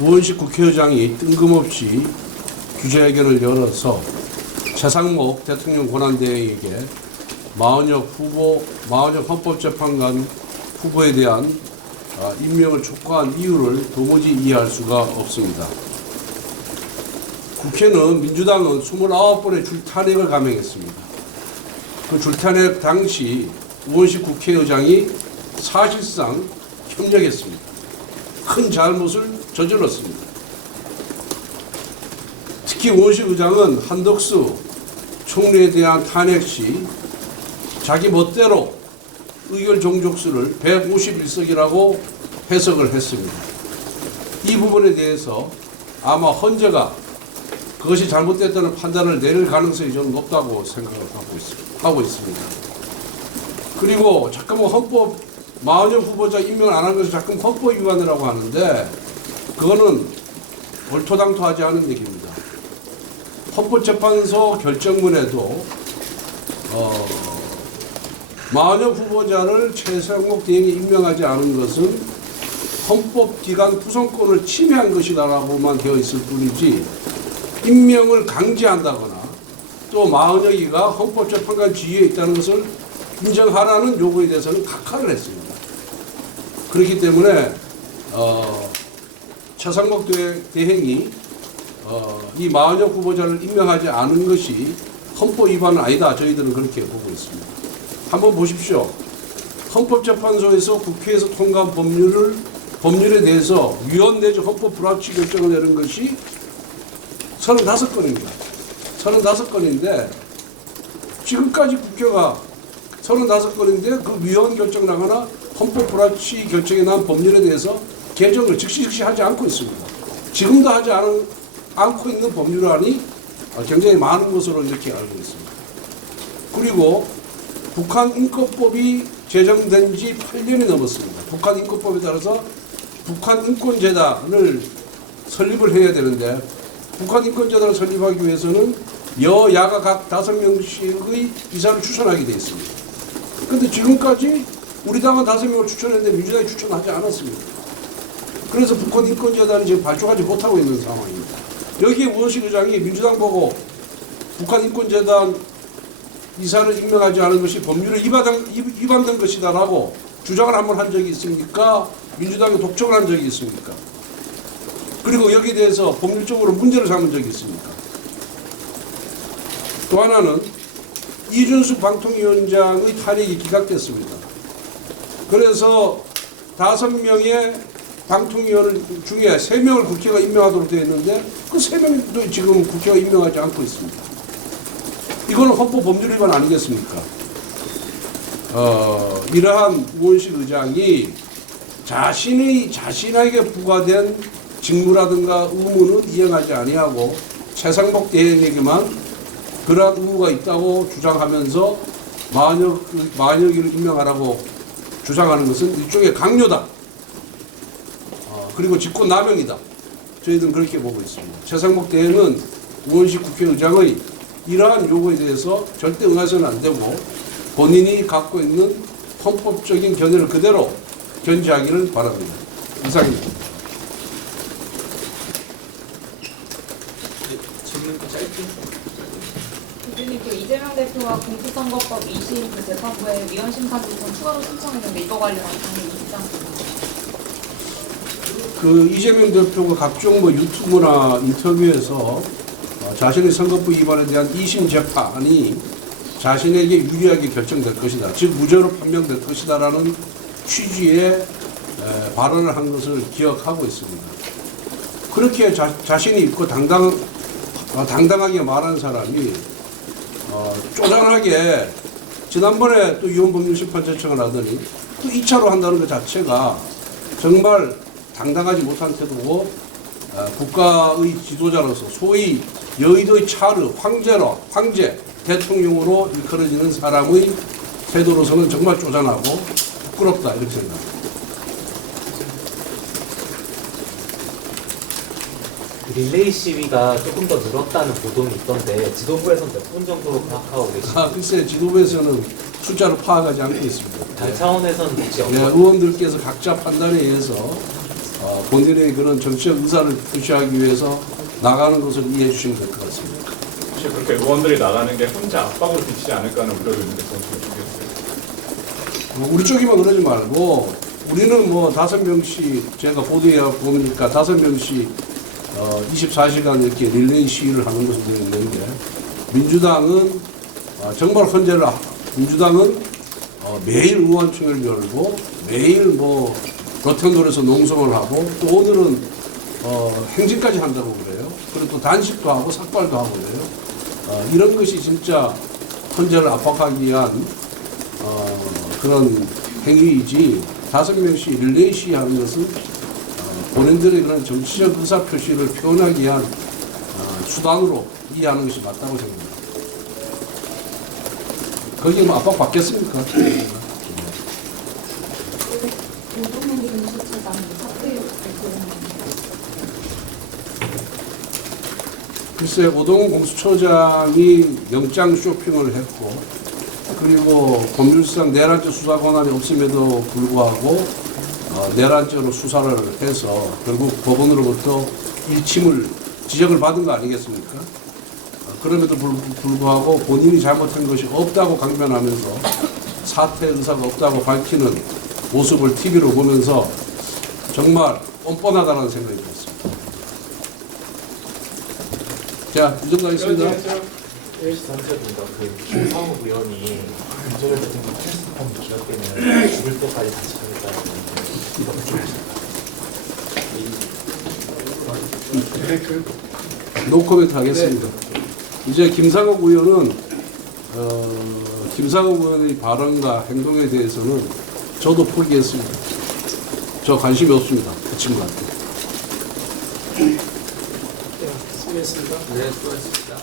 우원식 국회의장이 뜬금없이 기자회견을 열어서 최상목 대통령 권한대행에게 마은혁 헌법재판관 후보에 대한 임명을 촉구한 이유를 도무지 이해할 수가 없습니다. 국회는 민주당은 29번의 줄탄핵을 감행했습니다. 그 줄탄핵 당시 우원식 국회의장이 사실상 협력했습니다. 큰 잘못을 저질렀습니다. 특히 우원식 의장은 한덕수 총리에 대한 탄핵 시 자기 멋대로 의결 종족수를 151석이라고 해석을 했습니다. 이 부분에 대해서 아마 헌재가 그것이 잘못됐다는 판단을 내릴 가능성이 좀 높다고 생각을 하고 있습니다. 그리고 자꾸만 마은혁 후보자 임명을 안 한 것을 자꾸 헌법 위반이라고 하는데 그거는 얼토당토하지 않은 얘기입니다. 헌법재판소 결정문에도 마은혁 후보자를 최상목 대행이 임명하지 않은 것은 헌법기관 구성권을 침해한 것이다라고만 되어 있을 뿐이지 임명을 강제한다거나 또 마은혁이가 헌법재판관 지위에 있다는 것을 인정하라는 요구에 대해서는 각하를 했습니다. 그렇기 때문에 최상목 대행이 이 마은혁 후보자를 임명하지 않은 것이 헌법 위반은 아니다. 저희들은 그렇게 보고 있습니다. 한번 보십시오. 헌법재판소에서 국회에서 통과한 법률에 대해서 위헌 내지 헌법 불합치 결정을 내는 것이 35건입니다. 35건인데 지금까지 국회가 35건인데 그 위헌 결정 나거나 헌법 불합치 결정이 난 법률에 대해서 개정을 즉시 하지 않고 있습니다. 지금도 하지 않고 있는 법률안이 굉장히 많은 것으로 이렇게 알고 있습니다. 그리고 북한인권법이 제정된 지 8년이 넘었습니다. 북한인권법에 따라서 북한인권재단을 설립을 해야 되는데 북한인권재단을 설립하기 위해서는 여야가 각 5명씩의 이사를 추천하게 되어 있습니다. 그런데 지금까지 우리 당은 5명을 추천했는데 민주당이 추천하지 않았습니다. 그래서 북한인권재단이 지금 발족하지 못하고 있는 상황입니다. 여기에 우원식 의장이 민주당 보고 북한인권재단 이사를 임명하지 않은 것이 법률에 위반된 것이다라고 주장을 한번 한 적이 있습니까? 민주당이 독촉을 한 적이 있습니까? 그리고 여기에 대해서 법률적으로 문제를 삼은 적이 있습니까? 또 하나는 이준수 방통위원장의 탄핵이 기각됐습니다. 그래서 5명의 방통위원 중에 3명을 국회가 임명하도록 되어 있는데 그 3명도 지금 국회가 임명하지 않고 있습니다. 이거는 헌법 법률 위반 아니겠습니까? 이러한 우원식 의장이 자신에게 부과된 직무라든가 의무는 이행하지 아니하고 최상목 대행에게만 그러한 의무가 있다고 주장하면서 마은혁이를 임명하라고 주장하는 것은 일종의 강요다. 그리고 직권남용이다. 저희들은 그렇게 보고 있습니다. 최상목 대행은 우원식 국회의장의 이러한 요구에 대해서 절대 응해서는 안 되고 본인이 갖고 있는 헌법적인 견해를 그대로 견지하기를 바랍니다. 이상입니다. 대표님, 이재명 대표가 공수선거법 2심 재판부에 위헌심판 요청 추가로 신청했는데 이거 관련한 당의 입장. 이재명 대표가 각종 유튜브나 인터뷰에서 자신의 선거법 위반에 대한 2심 재판이 자신에게 유리하게 결정될 것이다. 즉 무죄로 판명될 것이다라는 취지의 발언을 한 것을 기억하고 있습니다. 그렇게 자신이 있고 당당하게 말한 사람이 쪼잔하게 지난번에 또 위헌법률심판 제청을 하더니 또 2차로 한다는 것 자체가 정말 당당하지 못한 태도고 국가의 지도자로서 소위 여의도의 차르, 황제, 대통령으로 일컬어지는 사람의 태도로서는 정말 쪼잔하고 부끄럽다 이렇게 생각합니다. 릴레이 시위가 조금 더 늘었다는 보도는 있던데 지도부에서는 몇 분 정도 파악하고 계십니까? 글쎄 지도부에서는 숫자로 파악하지 않고 있습니다. 당 차원에서는 혹시 의원들께서 각자 판단에 의해서 본인의 그런 정치적 의사를 표시하기 위해서 나가는 것을 이해해 주시면 될 것 같습니다. 혹시 그렇게 의원들이 나가는 게 혼자 압박으로 비치지 않을까 하는 우려도 있는데 그건 좀 어떻게 우리 쪽이만 그러지 말고 우리는 뭐 5명씩 제가 보도에 보니까 5명씩 24시간 이렇게 릴레이 시위를 하는 것으로 되어 있는데 민주당은 정말 헌재를 민주당은 매일 의원총회를 열고 매일 뭐 로텐돌에서 농성을 하고 또 오늘은 행진까지 한다고 그래요. 그리고 또 단식도 하고 삭발도 하고 그래요. 이런 것이 진짜 헌재를 압박하기 위한 그런 행위이지 5명씩 릴레이 시위하는 것은 본인들의 그런 정치적 의사 표시를 표현하기 위한 수단으로 이해하는 것이 맞다고 생각합니다. 거기에 뭐 압박 받겠습니까? 오동훈 공수처장 사퇴 글쎄 오동훈 공수처장이 영장 쇼핑을 했고 그리고 법률상 내란죄 수사 권한이 없음에도 불구하고 내란죄로 수사를 해서 결국 법원으로부터 일침을 지적을 받은 거 아니겠습니까? 그럼에도 불구하고 본인이 잘못한 것이 없다고 강변하면서 사퇴 의사가 없다고 밝히는 모습을 TV로 보면서 정말 뻔뻔하다는 생각이 들었습니다. 자, 이 정도 하겠습니다. 일시 전체보다 김상욱 의원이 윤석열 대통령 패스트폼 기각 때문에 죽을 때까지 같이 하겠다는 노코멘트 하겠습니다. 이제 김상욱 의원은 김상욱 의원의 발언과 행동에 대해서는 저도 포기했습니다. 저 관심이 없습니다. 그 친구한테. 수고했습니다. 네, 수고했습니다.